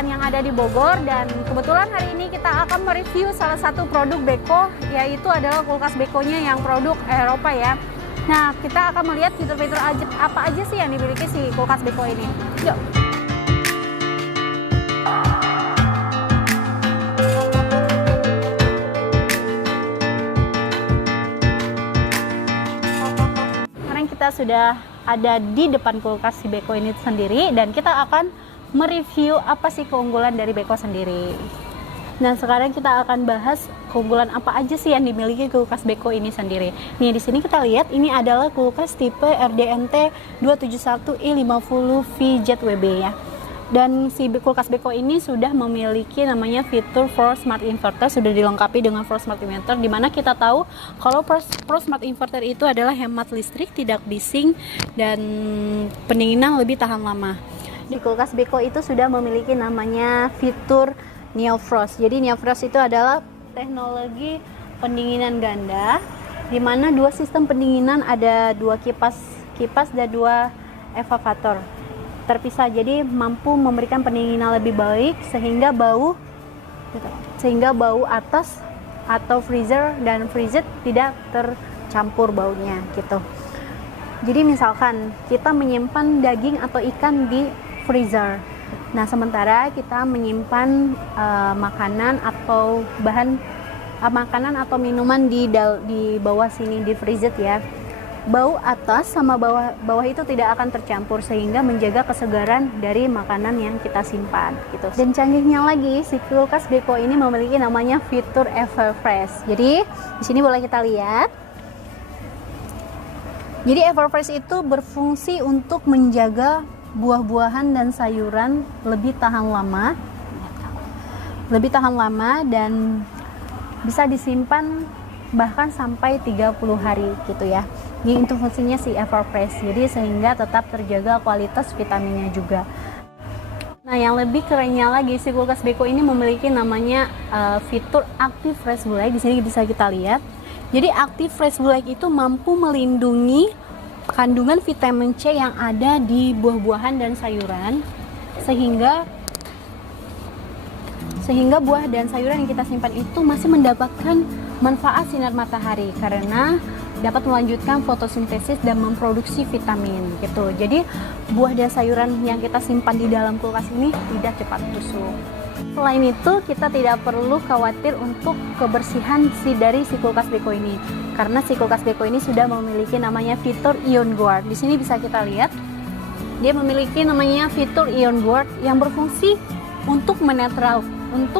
perusahaan yang ada di Bogor, dan kebetulan hari ini kita akan mereview salah satu produk Beko, yaitu adalah kulkas Bekonya yang produk Eropa ya. Nah, kita akan melihat fitur-fitur apa aja sih yang dimiliki si kulkas Beko ini. Yuk. Sekarang kita sudah ada di depan kulkas si Beko ini sendiri, dan kita akan mereview apa sih keunggulan dari Beko sendiri. Nah, sekarang kita akan bahas keunggulan apa aja sih yang dimiliki kulkas Beko ini sendiri. Nih, di sini kita lihat ini adalah kulkas tipe RDNT 271i50VZWB ya. Dan si kulkas Beko ini sudah memiliki namanya fitur Pro Smart Inverter, sudah dilengkapi dengan Pro Smart Inverter, dimana kita tahu kalau Pro Smart Inverter itu adalah hemat listrik, tidak bising, dan pendinginan lebih tahan lama. Di kulkas Beko itu sudah memiliki namanya fitur Neofrost. Jadi Neofrost itu adalah teknologi pendinginan ganda, di mana dua sistem pendinginan, ada dua kipas dan dua evaporator terpisah. Jadi mampu memberikan pendinginan lebih baik sehingga bau atas atau freezer dan freezer tidak tercampur baunya gitu. Jadi misalkan kita menyimpan daging atau ikan di freezer, nah sementara kita menyimpan makanan atau makanan atau minuman di bawah sini di freezer ya, bau atas sama bawah itu tidak akan tercampur sehingga menjaga kesegaran dari makanan yang kita simpan gitu. Dan canggihnya lagi, si kulkas Beko ini memiliki namanya fitur Everfresh. Jadi di sini boleh kita lihat. Jadi Everfresh itu berfungsi untuk menjaga buah-buahan dan sayuran lebih tahan lama dan bisa disimpan bahkan sampai 30 hari gitu ya. Jadi itu fungsinya si Everfresh, jadi sehingga tetap terjaga kualitas vitaminnya juga. Nah, yang lebih kerennya lagi, si kulkas Beko ini memiliki namanya fitur Active Fresh Black. Di sini bisa kita lihat. Jadi Active Fresh Black itu mampu melindungi kandungan vitamin C yang ada di buah-buahan dan sayuran, sehingga buah dan sayuran yang kita simpan itu masih mendapatkan manfaat sinar matahari karena dapat melanjutkan fotosintesis dan memproduksi vitamin gitu. Jadi buah dan sayuran yang kita simpan di dalam kulkas ini tidak cepat busuk. Selain itu, kita tidak perlu khawatir untuk kebersihan dari si kulkas Beko ini, karena si kulkas Beko ini sudah memiliki namanya fitur Ion Guard. Di sini bisa kita lihat, dia memiliki namanya fitur Ion Guard yang berfungsi untuk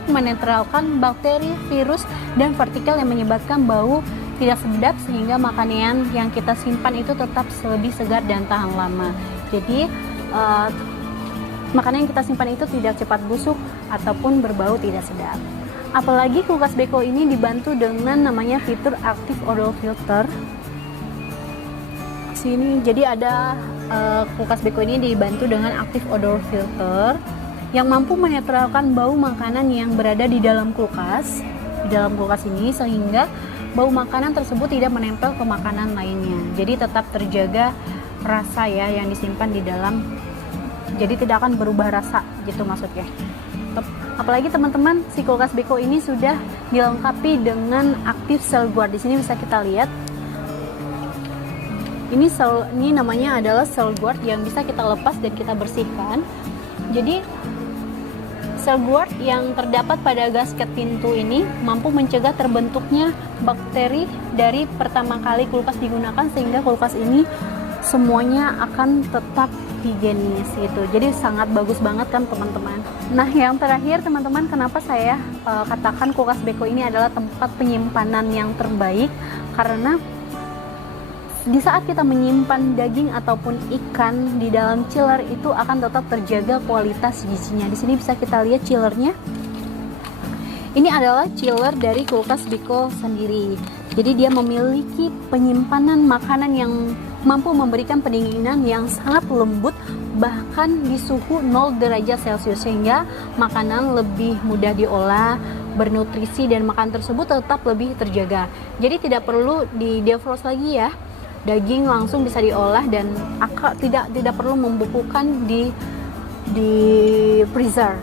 menetralkan bakteri, virus, dan partikel yang menyebabkan bau tidak sedap sehingga makanan yang kita simpan itu tetap lebih segar dan tahan lama. Jadi makanan yang kita simpan itu tidak cepat busuk ataupun berbau tidak sedap. Apalagi kulkas Beko ini dibantu dengan namanya fitur Active Odor Filter. Sini jadi ada kulkas Beko ini dibantu dengan Active Odor Filter yang mampu menetralkan bau makanan yang berada di dalam kulkas ini, sehingga bau makanan tersebut tidak menempel ke makanan lainnya. Jadi tetap terjaga rasa ya yang disimpan di dalam. Jadi tidak akan berubah rasa gitu maksudnya. Apalagi teman-teman, si kulkas Beko ini sudah dilengkapi dengan Active Cell Guard. Di sini bisa kita lihat. Ini namanya adalah Cell Guard yang bisa kita lepas dan kita bersihkan. Jadi Cell Guard yang terdapat pada gasket pintu ini mampu mencegah terbentuknya bakteri dari pertama kali kulkas digunakan, sehingga kulkas ini semuanya akan tetap higienis gitu. Jadi sangat bagus banget kan teman-teman. Nah, yang terakhir teman-teman, kenapa saya katakan kulkas Beko ini adalah tempat penyimpanan yang terbaik, karena di saat kita menyimpan daging ataupun ikan di dalam chiller itu akan tetap terjaga kualitas gizinya. Di sini bisa kita lihat chillernya. Ini adalah chiller dari kulkas Beko sendiri. Jadi dia memiliki penyimpanan makanan yang mampu memberikan pendinginan yang sangat lembut, bahkan di suhu 0 derajat Celcius, sehingga makanan lebih mudah diolah, bernutrisi, dan makanan tersebut tetap lebih terjaga. Jadi tidak perlu di defrost lagi ya. Daging langsung bisa diolah dan tidak perlu membukukan di freezer.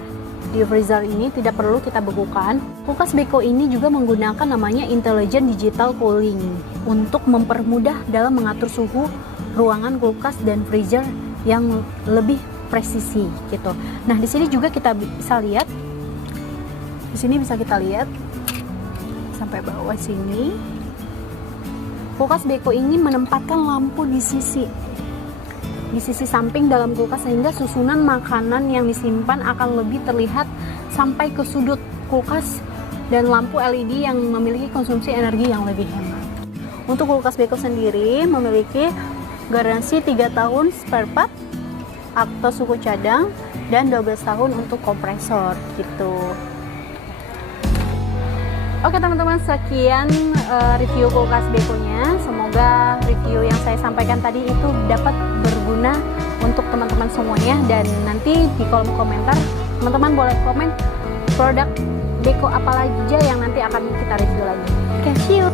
di freezer ini tidak perlu kita bekukan. Kulkas Beko ini juga menggunakan namanya Intelligent Digital Cooling untuk mempermudah dalam mengatur suhu ruangan kulkas dan freezer yang lebih presisi gitu. Nah, di sini juga kita bisa lihat. Di sini bisa kita lihat sampai bawah sini. Kulkas Beko ini menempatkan lampu di sisi samping dalam kulkas sehingga susunan makanan yang disimpan akan lebih terlihat sampai ke sudut kulkas, dan lampu LED yang memiliki konsumsi energi yang lebih hemat. Untuk kulkas Beko sendiri memiliki garansi 3 tahun spare part atau suku cadang dan 12 tahun untuk kompresor gitu. Oke teman-teman, sekian review kulkas Bekonya. Semoga review yang saya sampaikan tadi itu dapat berguna untuk teman-teman semuanya, dan nanti di kolom komentar teman-teman boleh komen produk Beko apa aja yang nanti akan kita review lagi. Oke, see you.